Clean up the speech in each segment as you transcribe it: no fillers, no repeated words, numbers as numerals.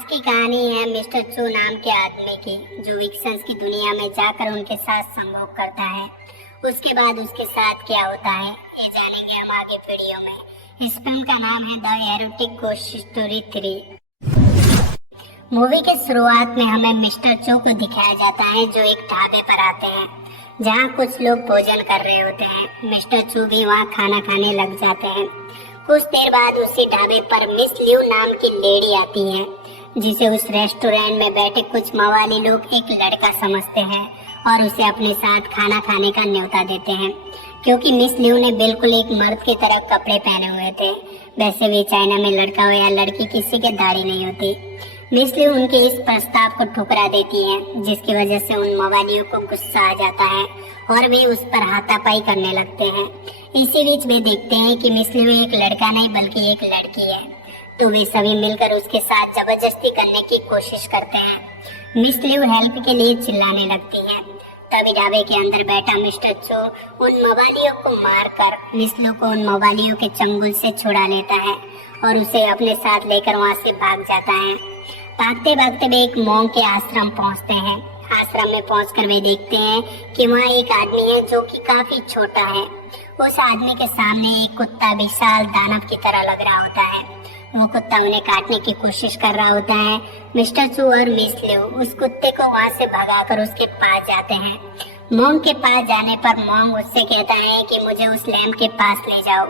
आज की कहानी है मिस्टर चू नाम के आदमी की, जो विक्सन्स की दुनिया में जाकर उनके साथ संभोग करता है। उसके बाद उसके साथ क्या होता है ये जानेंगे हम आगे वीडियो में। इस फिल्म का नाम है the erotic ghost story 3। Movie के शुरुआत में हमें मिस्टर चू को दिखाया जाता है, जो एक ढाबे पर आते हैं जहाँ कुछ लोग भोजन कर रहे होते हैं। मिस्टर चू भी वहाँ खाना खाने लग जाते हैं। कुछ देर बाद उसी ढाबे पर मिस लियू नाम की लेडी आती है, जिसे उस रेस्टोरेंट में बैठे कुछ मवाली लोग एक लड़का समझते हैं और उसे अपने साथ खाना खाने का न्योता देते हैं। क्योंकि मिस लियू ने बिल्कुल एक मर्द की तरह कपड़े पहने हुए थे, वैसे भी चाइना में लड़का हो या लड़की किसी के दाढ़ी नहीं होती। मिस लियू उनके इस प्रस्ताव को ठुकरा देती है, जिसकी वजह से उन मवालियों को गुस्सा आ जाता है और वे उस पर हाथापाई करने लगते हैं। इसी बीच वे देखते हैं कि मिस लियू एक लड़का नहीं बल्कि एक लड़की है, तो वे सभी मिलकर उसके साथ जबरदस्ती करने की कोशिश करते हैं। मिस लियू हेल्प के लिए चिल्लाने लगती है। तभी ढाबे के अंदर बैठा मिस्टर चू उन मवालियों को मारकर मिस लियू को उन मवालियों के चंगुल से छुड़ा लेता है और उसे अपने साथ लेकर वहाँ से भाग जाता है। भागते भागते वे एक मॉन्क के आश्रम पहुँचते हैं। आश्रम में पहुंचकर वे देखते हैं कि वहाँ एक आदमी है जो कि काफी छोटा है। उस आदमी के सामने एक कुत्ता विशाल दानव की तरह लग रहा होता है। वो कुत्ता उन्हें काटने की कोशिश कर रहा होता है। मिस्टर चू और मिस लियू उस कुत्ते को वहाँ से भगाकर उसके पास जाते हैं। मॉन्क के पास जाने पर मॉन्क उससे कहता है कि मुझे उस लैम्प के पास ले जाओ।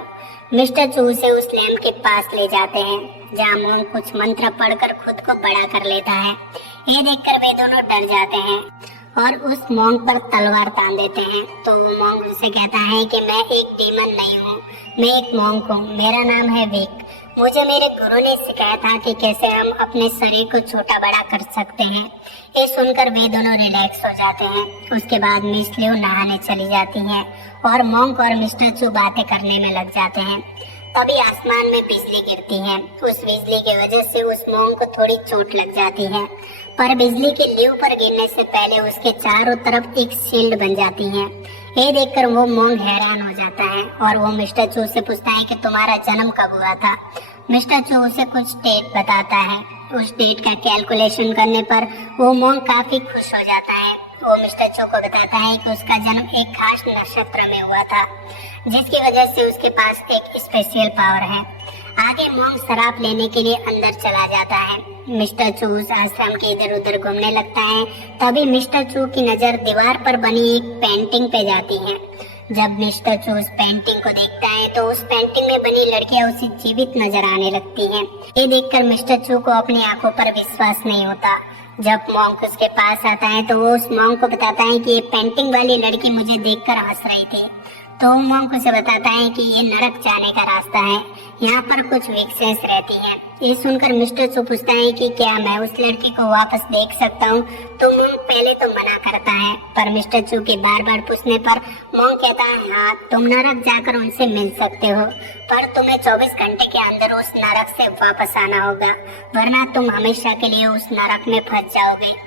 मिस्टर चू उसे उस लैम्प के पास ले जाते हैं, जहाँ मॉन्क कुछ मंत्र पढ़कर खुद को बड़ा कर लेता है। ये देखकर वे दोनों डर जाते हैं और उस मॉन्क पर तलवार तान देते हैं। तो वो मॉन्क उसे कहता है कि मैं एक डीमन नहीं हूँ, मैं एक मॉन्क हूँ, मेरा नाम है विक। मुझे मेरे गुरु ने सिखाया था कि कैसे हम अपने शरीर को छोटा बड़ा कर सकते हैं। ये सुनकर वे दोनों रिलैक्स हो जाते हैं। उसके बाद मिस लियू नहाने चली जाती है और मॉन्क और मिस्टर चू बातें करने में लग जाते हैं। तभी आसमान में बिजली गिरती है। उस बिजली की वजह से उस मॉन्क को थोड़ी चोट लग जाती है, पर बिजली के लियू पर गिरने से पहले उसके चारों तरफ एक शील्ड बन जाती है। ये देखकर वो मॉन्क हैरान हो जाता है और वो मिस्टर चू से पूछता है कि तुम्हारा जन्म कब हुआ था। मिस्टर चू उसे कुछ डेट बताता है। उस डेट का कैलकुलेशन करने पर वो मॉन्क काफी खुश हो जाता है। वो मिस्टर चू को बताता है कि उसका जन्म एक खास नक्षत्र में हुआ था, जिसकी वजह से उसके पास एक स्पेशल पावर है। आगे मॉन्क शराब लेने के लिए अंदर चला जाता है। मिस्टर चू उस आश्रम के इधर उधर घूमने लगता है। तभी मिस्टर चू की नजर दीवार पर बनी एक पेंटिंग पे जाती है। जब मिस्टर चू उस पेंटिंग को देखता है तो उस पेंटिंग में बनी लड़कियां उसे जीवित नजर आने लगती हैं। ये देखकर मिस्टर चू को अपनी आंखों पर विश्वास नहीं होता। जब मॉन्क उसके पास आता है तो वो उस मॉन्क को बताता है कि ये पेंटिंग वाली लड़की मुझे देखकर हंस रही थी। तो मॉन्क उसे बताता है कि ये नरक जाने का रास्ता है, यहाँ पर कुछ विक्सेस रहती है। ये सुनकर मिस्टर चू पूछता है कि क्या मैं उस लड़की को वापस देख सकता हूँ। तो मॉन्क पहले तो मना करता है, पर मिस्टर चू के बार बार पूछने पर मॉन्क कहता है हाँ, तुम नरक जाकर उनसे मिल सकते हो, पर तुम्हें 24 घंटे के अंदर उस नरक से वापस आना होगा, वरना तुम हमेशा के लिए उस नरक में फंस जाओगे।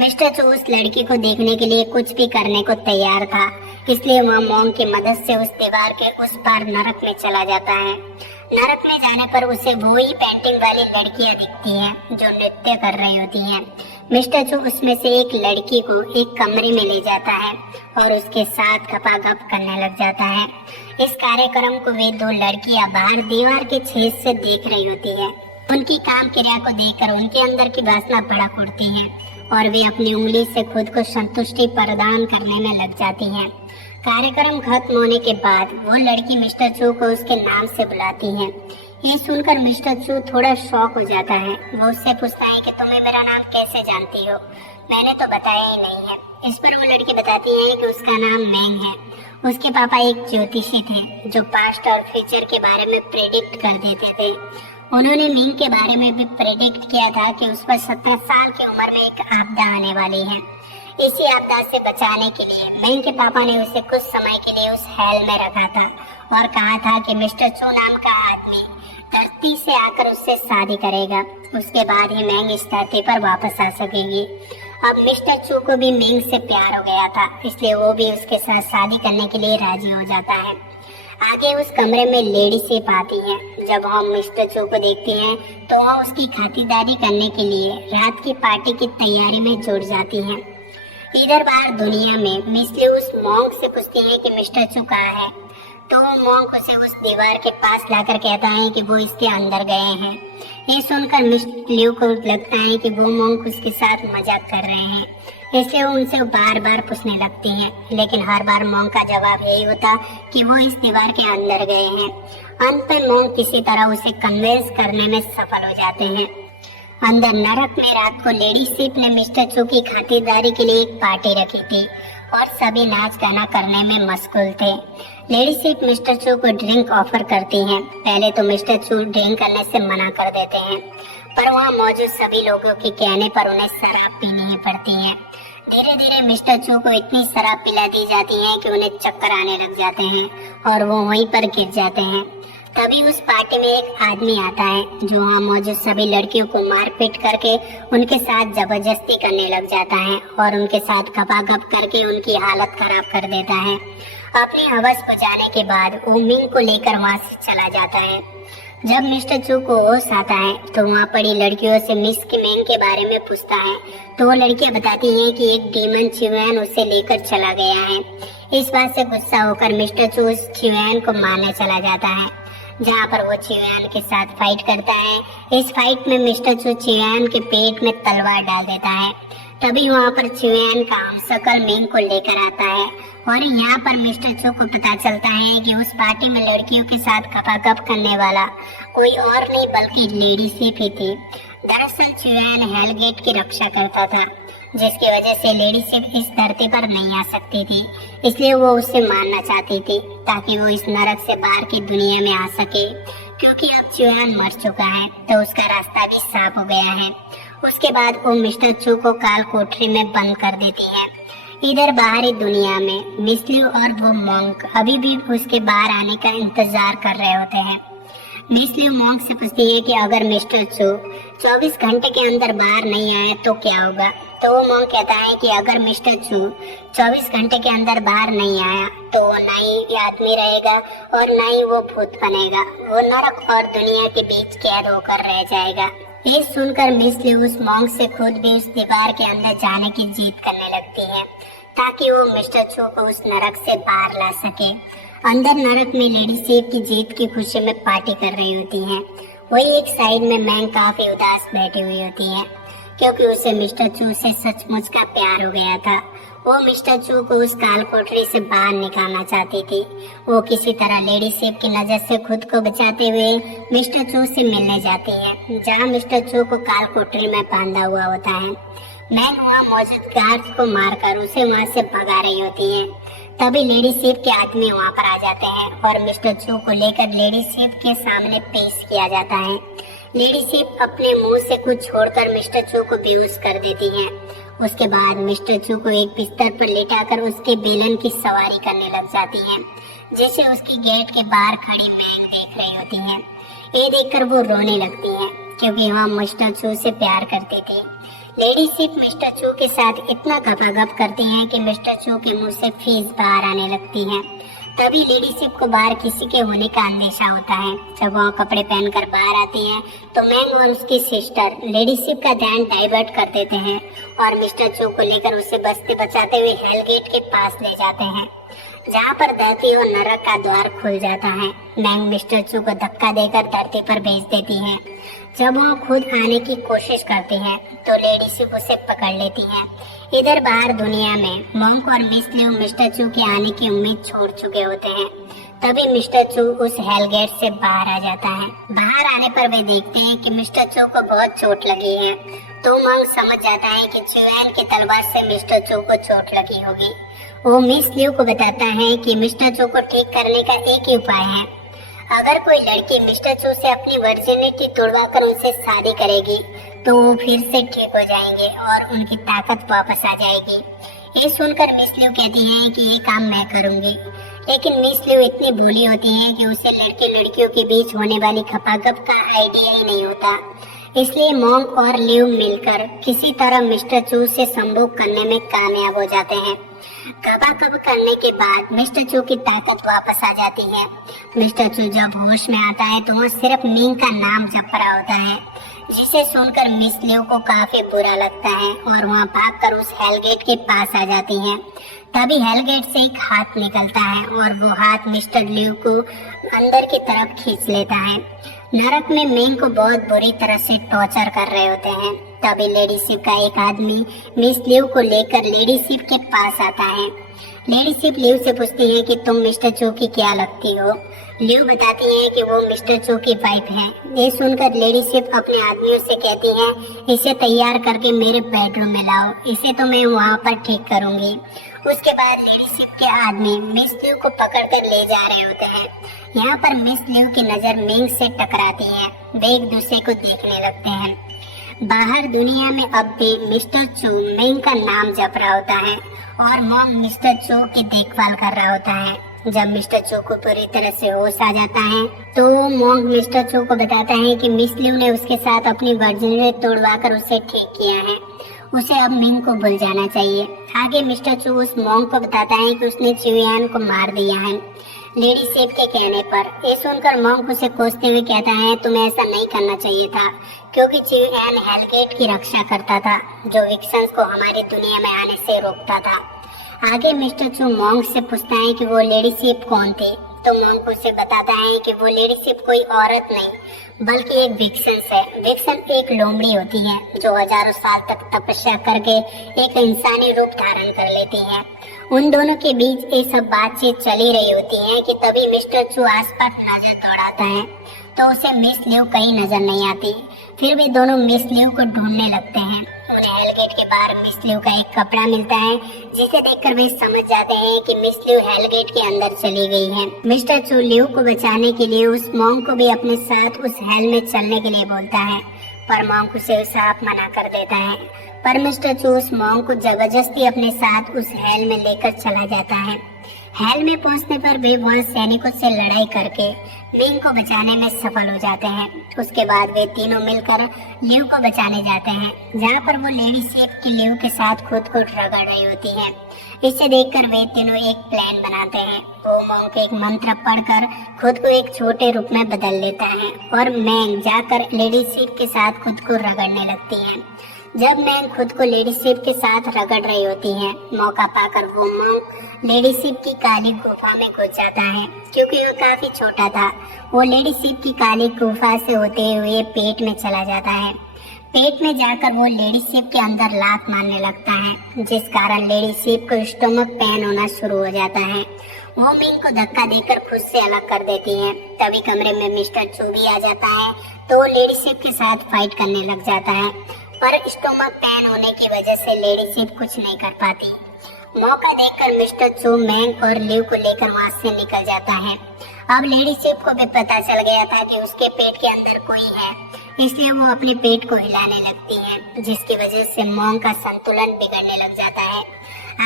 मिस्टर चू उस लड़की को देखने के लिए कुछ भी करने को तैयार था, इसलिए वह मॉन्क की मदद से उस दीवार के उस पार नरक में चला जाता है। नरक में जाने पर उसे वही पेंटिंग वाली लड़कियां दिखती हैं जो नृत्य कर रही होती हैं। मिस्टर चू उसमें से एक लड़की को एक कमरे में ले जाता है और उसके साथ गपागप करने लग जाता है। इस कार्यक्रम को वे दो लड़कियां बाहर दीवार के छेद से देख रही होती है। उनकी काम क्रिया को देखकर उनके अंदर की वासना भड़क उठती है और वे अपनी उंगली से खुद को संतुष्टि प्रदान करने में लग जाती हैं। कार्यक्रम खत्म होने के बाद वो लड़की मिस्टर चू को उसके नाम से बुलाती है। ये सुनकर मिस्टर चू थोड़ा शॉक हो जाता है। वो उससे पूछता है कि तुम्हें मेरा नाम कैसे जानती हो, मैंने तो बताया ही नहीं है। इस पर वो लड़की बताती है कि उसका नाम मैंग है। उसके पापा एक ज्योतिषी थे जो पास्ट और फ्यूचर के बारे में प्रेडिक्ट कर देते थे। उन्होंने मिंग के बारे में भी प्रेडिक्ट किया था कि उस पर 17 साल की उम्र में एक आपदा आने वाली है। इसी आपदा से बचाने के लिए मिंग के पापा ने उसे कुछ समय के लिए उस हेल में रखा था और कहा था कि मिस्टर चू नाम का आदमी धरती से आकर उससे शादी करेगा। उसके बाद ही मिंग इस धरती पर वापस आ सकेगी। अब मिस्टर चू को भी मिंग से प्यार हो गया था, इसलिए वो भी उसके साथ शादी करने के लिए राजी हो जाता है। आगे उस कमरे में लेडी शिप आती है। जब हम मिस्टर चू को देखते हैं तो वह उसकी खातिरदारी करने के लिए रात की पार्टी की तैयारी में जुट जाती है। इधर बाहर दुनिया में मिस लियू उस मॉन्क से पूछती है कि मिस्टर चू कहाँ है, तो वो मॉन्क उसे उस दीवार के पास लाकर कहता है कि वो इसके अंदर गए हैं। ये सुनकर मिस्टर लियू को लगता है कि वो मॉन्क उसके साथ मजाक कर रहे हैं, इसलिए वो उनसे बार बार पूछने लगती है, लेकिन हर बार मॉन्क का जवाब यही होता कि वो इस दीवार के अंदर गए हैं। अंत में मॉन्क किसी तरह उसे कन्विंस करने में सफल हो जाते हैं। अंदर नरक में रात को लेडी शिप ने मिस्टर चू की खातिरदारी के लिए एक पार्टी रखी थी और सभी नाच गाना करने में मशगूल थे। लेडी शिप मिस्टर चू को ड्रिंक ऑफर करती हैं। पहले तो मिस्टर चू ड्रिंक करने से मना कर देते हैं, पर वहाँ मौजूद सभी लोगों के कहने पर उन्हें शराब पीनी ही पड़ती है। धीरे धीरे मिस्टर चू को इतनी शराब पिला दी जाती है कि उन्हें चक्कर आने लग जाते हैं और वो वहीं पर गिर जाते हैं। तभी उस पार्टी में एक आदमी आता है जो वहाँ मौजूद सभी लड़कियों को मारपीट करके उनके साथ जबरदस्ती करने लग जाता है और उनके साथ गपागप करके उनकी हालत खराब कर देता है। अपनी हवस बुझाने के बाद वो मिंग को लेकर वहाँ से चला जाता है। जब मिस्टर चू को होश आता है तो वहाँ पड़ी लड़कियों से मिस की मिंग के बारे में पूछता है, तो वो लड़कियां बताती हैं कि एक डीमन चिवैन उसे लेकर चला गया है। इस बात से गुस्सा होकर मिस्टर चू उस चिवैन को मारने चला जाता है, जहाँ पर वो चिवैन के साथ फाइट करता है। इस फाइट में मिस्टर चू चिवैन के पेट में तलवार डाल देता है। तभी वहाँ पर चिवैन का हमशक्ल मिंग को लेकर आता है और यहाँ पर मिस्टर चू को पता चलता है कि उस पार्टी में लड़कियों के साथ गपागप करने वाला कोई और नहीं बल्कि लेडी शिप ही थी। दरअसल चिवैन हेलगेट की रक्षा करता था, जिसकी वजह से लेडी शिप इस धरती पर नहीं आ सकती थी, इसलिए वो उसे मारना चाहती थी ताकि वो इस नरक से बाहर की दुनिया में आ सके। क्योंकि अब चिवैन मर चुका है तो उसका रास्ता भी साफ हो गया है। उसके बाद वो मिस्टर चू को काल कोठरी में बंद कर देती है। इधर बाहरी दुनिया में मिस लियू और वो मॉन्क अभी भी उसके बाहर आने का इंतजार कर रहे होते हैं। मिस लियू मॉन्क से पूछती है कि अगर मिस्टर चू 24 घंटे के अंदर बाहर नहीं आए तो क्या होगा, तो वो मॉन्क कहता है कि अगर मिस्टर चू 24 घंटे के अंदर बाहर नहीं आया तो वो ना ही आदमी रहेगा और ना ही वो भूत बनेगा, वो नरक और दुनिया के बीच कैद होकर रह जाएगा। ये सुनकर मिस लियू उस मॉन्क से खुद भी उस दीवार के अंदर जाने की जिद करने लगती है ताकि वो मिस्टर चू को उस नरक से बाहर ला सके। अंदर नरक में लेडी शिप की जीत की खुशी में पार्टी कर रही होती है। वही एक साइड में मैंग काफी उदास बैठी हुई होती है क्योंकि उसे मिस्टर चू से सचमुच का प्यार हो गया था। वो मिस्टर चू को उस काल कोठरी से बाहर निकालना चाहती थी। वो किसी तरह लेडी शिप की नजर से खुद को बचाते हुए मिस्टर चू से मिलने जाती है, जहाँ मिस्टर चू को काल कोठरी में बांधा हुआ होता है। मैंग वहाँ मौजूद गार्ड्स को मारकर उसे वहाँ से भगा रही होती है। तभी लेडी शिप के आदमी वहाँ पर आ जाते हैं और मिस्टर चू को लेकर लेडी शिप के सामने पेश किया जाता है। लेडी शिप अपने मुंह से कुछ छोड़कर मिस्टर चू को बेहोश कर देती है। उसके बाद मिस्टर चू को एक बिस्तर पर लेटाकर उसके बेलन की सवारी करने लग जाती है, जिसे उसकी गेट के बाहर खड़ी मैंग देख रही होती है। ये देखकर वो रोने लगती है क्योंकि वह मिस्टर चू से प्यार करती थी। लेडी शिप मिस्टर चू के साथ इतना गपागप करती है कि मिस्टर चू के मुंह से फीस बाहर आने लगती है। तभी लेडी शिप को बाहर किसी के होने का अंदेशा होता है। जब वह कपड़े पहनकर बाहर आती है तो मैंग और उसकी सिस्टर लेडी शिप का ध्यान डाइवर्ट कर देते हैं और मिस्टर चू को लेकर उसे बचते बचाते हुए हेलगेट के पास ले जाते हैं, जहाँ पर धरती और नरक का द्वार खुल जाता है। मैंग मिस्टर चू को धक्का देकर धरती पर भेज देती है। जब वह खुद आने की कोशिश करती है तो लेडी शिप उसे पकड़ लेती है। इधर बाहर दुनिया में मॉन्क और मिस लियू मिस्टर चू के आने की उम्मीद छोड़ चुके होते हैं। तभी मिस्टर चू उस हेलगेट से बाहर आ जाता है। बाहर आने पर वे देखते हैं कि मिस्टर चू को बहुत चोट लगी है, तो मॉन्क समझ जाता है कि चिवैन की तलवार से मिस्टर चू को चोट लगी होगी। वो मिस लियू को बताता है कि मिस्टर चू को ठीक करने का एक ही उपाय है। अगर कोई लड़की मिस्टर चू से अपनी वर्जिनिटी तोड़वाकर उनसे शादी करेगी तो वो फिर से ठीक हो जाएंगे और उनकी ताकत वापस आ जाएगी। ये सुनकर मिस लियू कहती है कि ये काम मैं करूंगी, लेकिन मिस लियू इतनी भोली होती है कि उसे लड़के लड़कियों के बीच होने वाली खपाखप का आइडिया ही नहीं होता। इसलिए मॉन्क और लियू मिलकर किसी तरह मिस्टर चू से संभोग करने में कामयाब हो जाते हैं। कब करने के बाद मिस्टर चू की ताकत वापस आ जाती है। मिस्टर चू जब होश में आता है तो वह सिर्फ मिंग का नाम जप रहा होता है, जिसे सुनकर मिस लियो को काफी बुरा लगता है और वहाँ भागकर उस हेलगेट के पास आ जाती है। तभी हेलगेट से एक हाथ निकलता है और वो हाथ मिस्टर लियो को अंदर की तरफ खींच लेता है। नरक में मिंग को बहुत बुरी तरह से टॉर्चर कर रहे होते हैं। तभी लेडी शिप का एक आदमी मिस लियो को लेकर लेडी शिप के पास आता है। लेडी शिप लियो से पूछती है कि तुम मिस्टर चू की क्या लगती हो। लियो बताती है कि वो मिस्टर चू की वाइफ है। ये सुनकर लेडी शिप अपने आदमियों से कहती है, इसे तैयार करके मेरे बेडरूम में लाओ, इसे तो मैं वहाँ पर ठीक करूंगी। उसके बाद लेडी शिप के आदमी मिस लियो को पकड़कर ले जा रहे होते हैं। यहाँ पर मिस लियो की नजर मिंग से टकराती है। वे एक दूसरे को देखने लगते हैं। बाहर दुनिया में अब भी मिस्टर चू मिंग का नाम जप रहा होता है और मॉम मिस्टर चू की देखभाल कर रहा होता है। जब मिस्टर चू को पूरी तरह से होश आ जाता है तो मॉन्क मिस्टर चू को बताता है कि मिस लियो ने उसके साथ अपनी वर्जिनिटी तोड़वाकर उसे ठीक किया है, उसे अब मिंग को भूल जाना चाहिए। आगे मिस्टर चू उस मॉन्क को बताता है कि उसने चिवियान को मार दिया है लेडी शिप के कहने पर। ये सुनकर मॉन्क उसे कोसते हुए कहता है, तुम्हें ऐसा नहीं करना चाहिए था, क्योंकि चिवियान हेलगेट की रक्षा करता था, जो विक्सन्स को हमारी दुनिया में आने से रोकता था। आगे मिस्टर चू मॉन्क से पूछता है कि वो लेडी शिप कौन थी, तो मॉन्क उसे बताता है कि वो लेडी शिप कोई औरत नहीं बल्कि एक विक्सन्स है। विक्सन एक लोमड़ी होती है जो हजारों साल तक तपस्या करके एक इंसानी रूप धारण कर लेती है। उन दोनों के बीच ये सब बातचीत चली रही होती है कि तभी मिस्टर चू आसपास नजर दौड़ाता है तो उसे मिस लियो कहीं नजर नहीं आती। फिर वे दोनों मिस लियो को ढूंढने लगते हैं। उन्हें हेलगेट के बाहर मिस लियो का एक कपड़ा मिलता है, जिसे देखकर वे समझ जाते हैं कि मिस लियो हेलगेट के अंदर चली गई है। मिस्टर चू लियो को बचाने के लिए उस मॉन्क को भी अपने साथ उस हेल में चलने के लिए बोलता है, पर मॉन्क उसे साफ मना कर देता है। पर मिस्टर चू उस मॉन्क को जबरदस्ती अपने साथ उस हेल में लेकर चला जाता है। हेल में पहुंचने पर वे बहुत सैनिकों से लड़ाई करके मिंग को बचाने में सफल हो जाते हैं। उसके बाद वे तीनों मिलकर लियो को बचाने जाते हैं, जहाँ पर वो लेडी शिप की लियो के साथ खुद को रगड़ रही होती है। इसे देखकर वे तीनों एक प्लान बनाते हैं। वो मॉन्क एक मंत्र पढ़कर खुद को एक छोटे रूप में बदल लेता है और मैंग जाकर लेडी शिप के साथ खुद को रगड़ने लगती है। जब मैंग खुद को लेडी शिप के साथ रगड़ रही होती है, मौका पाकर वो मॉन्क लेडी शिप की काली गुफा में घुस जाता है। क्योंकि वो काफी छोटा था, वो लेडी शिप की काली गुफा से होते हुए पेट में चला जाता है। पेट में जाकर वो लेडी शिप के अंदर लात मारने लगता है, जिस कारण लेडी शिप को स्टोमक पेन होना शुरू हो जाता है। वो मिंग को धक्का देकर खुद से अलग कर देती है। तभी कमरे में मिस्टर चू भी आ जाता है तो वो लेडी शिप के साथ फाइट करने लग जाता है, पर स्टोमक पेन होने की वजह से लेडी शिप कुछ नहीं कर पाती। मौका देखकर मिस्टर चू मैंग और लिव को लेकर वहां से निकल जाता है। अब लेडी शिप को भी पता चल गया था कि उसके पेट के अंदर कोई है, इसलिए वो अपने पेट को हिलाने लगती है, जिसकी वजह से मॉन्क का संतुलन बिगड़ने लग जाता है।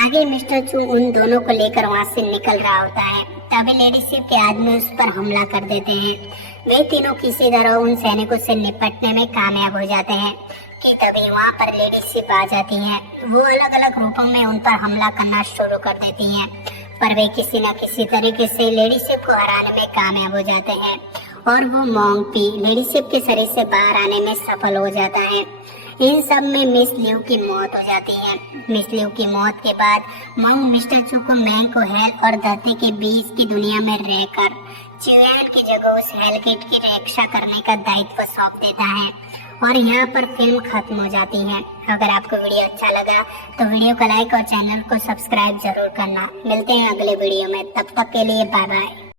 आगे मिस्टर चू उन दोनों को लेकर वहां से निकल रहा होता है। तभी लेडी शिप के आदमी उस पर हमला कर देते हैं। वे तीनों किसी तरह उन सैनिकों से निपटने में कामयाब हो जाते हैं कि तभी वहाँ पर लेडी शिप आ जाती है। वो अलग अलग रूपों में उन पर हमला करना शुरू कर देती हैं, पर वे किसी न किसी तरीके से लेडी शिप को हराने में कामयाब हो जाते हैं और वो मॉन्क भी लेडी शिप के शरीर से बाहर आने में सफल हो जाता है। इन सब में मिस लिव की मौत हो जाती है। मिस लिव की मौत के बाद मॉन्क मिस्टर चू को मैंग को हेल और धरती के बीच की दुनिया में रहकर चिवियान की जगह उस हेलगेट की रक्षा करने का दायित्व सौंप देता है और यहाँ पर फिल्म खत्म हो जाती है। अगर आपको वीडियो अच्छा लगा तो वीडियो को लाइक और चैनल को सब्सक्राइब जरूर करना। मिलते हैं अगले वीडियो में, तब तक के लिए बाय बाय।